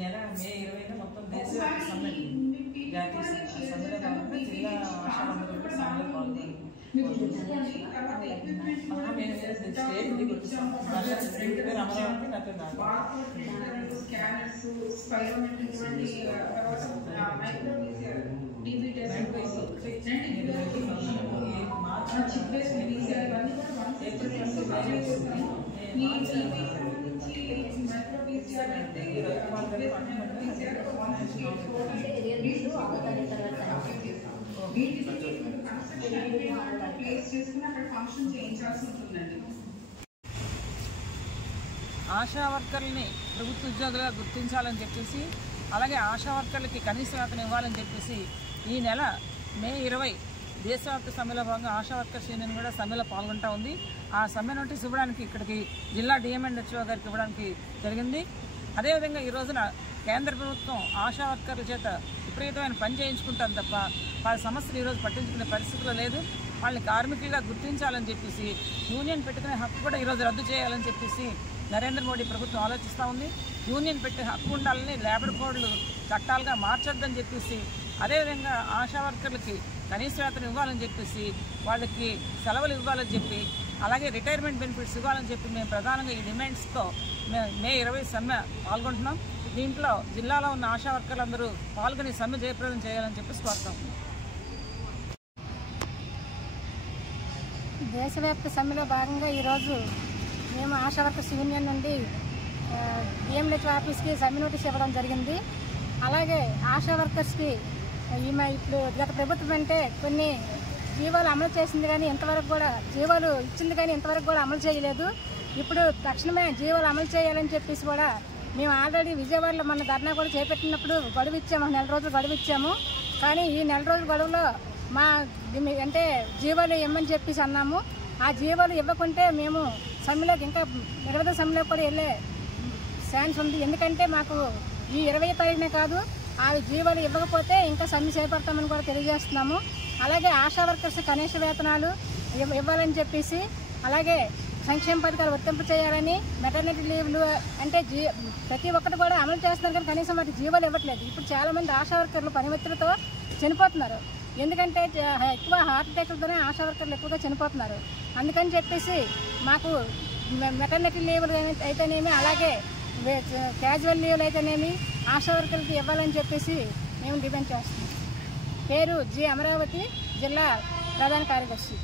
నెల మే 20న మొత్తం దేశవ్యాప్త సమ్మె జాతీయ సమ్మెలో భాగంగా జిల్లా ఆశాలందరూ కూడా సమ్మెలో పాల్గొన్నారు. స్టేట్ దిగి వచ్చేసాం. అమరావతి ఆశా వర్కర్లని ప్రభుత్వ ఉద్యోగులుగా గుర్తించాలని చెప్పేసి, అలాగే ఆశా వర్కర్లకి కనీస వేతనం ఇవ్వాలని చెప్పేసి ఈ నెల మే 20 దేశవ్యాప్త సమ్మెలో భాగంగా ఆశా వర్కర్స్ యూనియన్ కూడా సమ్మెలో పాల్గొంటూ ఉంది. ఆ సమ్మె నోటీస్ ఇవ్వడానికి ఇక్కడికి జిల్లా డిఎంఎండ్హెచ్ఓ గారికి ఇవ్వడానికి జరిగింది. అదేవిధంగా ఈ రోజున కేంద్ర ప్రభుత్వం ఆశా వర్కర్ల చేత విపరీతమైన పని చేయించుకుంటారు తప్ప వాళ్ళ సమస్యలు ఈరోజు పట్టించుకునే పరిస్థితిలో లేదు. వాళ్ళని కార్మికులుగా గుర్తించాలని చెప్పేసి, యూనియన్ పెట్టుకునే హక్కు కూడా ఈరోజు రద్దు చేయాలని చెప్పేసి నరేంద్ర మోడీ ప్రభుత్వం ఆలోచిస్తూ ఉంది. యూనియన్ పెట్టే హక్కు ఉండాలని లేబర్ కోడ్లు చట్టాలుగా మార్చొద్దని చెప్పేసి, అదేవిధంగా ఆశా వర్కర్లకి కనీస వేతనం ఇవ్వాలని చెప్పేసి, వాళ్ళకి సెలవులు ఇవ్వాలని చెప్పి, అలాగే రిటైర్మెంట్ బెనిఫిట్స్ ఇవ్వాలని చెప్పి మేము ప్రధానంగా ఈ డిమాండ్స్తో మే 20 సమ్మె పాల్గొంటున్నాం. దీంట్లో జిల్లాలో ఉన్న ఆశా వర్కర్లందరూ పాల్గొని సమ్మె జయప్రదం చేయాలని చెప్పేసి కోరుతాం. దేశవ్యాప్త సమ్మెలో భాగంగా ఈరోజు మేము ఆశా వర్కర్స్ యూనియన్ నుండి డిఎంహెచ్ఓ ఆఫీస్కి సమ్మె నోటీస్ ఇవ్వడం జరిగింది. అలాగే ఆశా వర్కర్స్కి ఇప్పుడు గత ప్రభుత్వం అంటే కొన్ని జీవోలు అమలు చేసింది, కానీ ఇంతవరకు కూడా జీవోలు ఇచ్చింది కానీ ఇంతవరకు కూడా అమలు చేయలేదు. ఇప్పుడు తక్షణమే జీవోలు అమలు చేయాలని చెప్పేసి కూడా మేము ఆల్రెడీ విజయవాడలో మన ధర్నా కూడా చేపట్టినప్పుడు గడువు ఇచ్చాము, 4 రోజులు గడువు ఇచ్చాము. కానీ ఈ 4 రోజుల గడువులో మా అంటే జీవోలు ఇవ్వమని చెప్పేసి అన్నాము. ఆ జీవోలు ఇవ్వకుంటే మేము సమ్మెలోకి ఇంకా నిరవధ సమ్మెలోకి కూడా వెళ్ళే ఛాన్స్ ఉంది. ఎందుకంటే మాకు ఈ 20వ తారీఖునే కాదు, ఆ జీవోలు ఇవ్వకపోతే ఇంకా సమ్మె చేపడతామని కూడా తెలియజేస్తున్నాము. అలాగే ఆశా వర్కర్స్ కనీస వేతనాలు ఇవ్వాలని చెప్పేసి, అలాగే సంక్షేమ పథకాలు వర్తింపు చేయాలని, మెటర్నిటీ లీవ్లు అంటే ప్రతి ఒక్కటి కూడా అమలు చేస్తున్నారు, కానీ కనీసం వాటి జీవోలు ఇవ్వట్లేదు. ఇప్పుడు చాలామంది ఆశా వర్కర్లు పని ఒత్తిడితో చనిపోతున్నారు. ఎందుకంటే ఎక్కువ హార్ట్ అటాక్లతోనే ఆశా వర్కర్లు ఎక్కువగా చనిపోతున్నారు. అందుకని చెప్పేసి మాకు మెటర్నిటీ లీవ్లు అయితేనేమి, అలాగే క్యాజువల్ లీవ్లు అయితేనేమి ఆశా వర్కర్లకి ఇవ్వాలని చెప్పేసి మేము డిమాండ్ చేస్తున్నాం. పేరు జి అమరావతి, జిల్లా ప్రధాన కార్యదర్శి.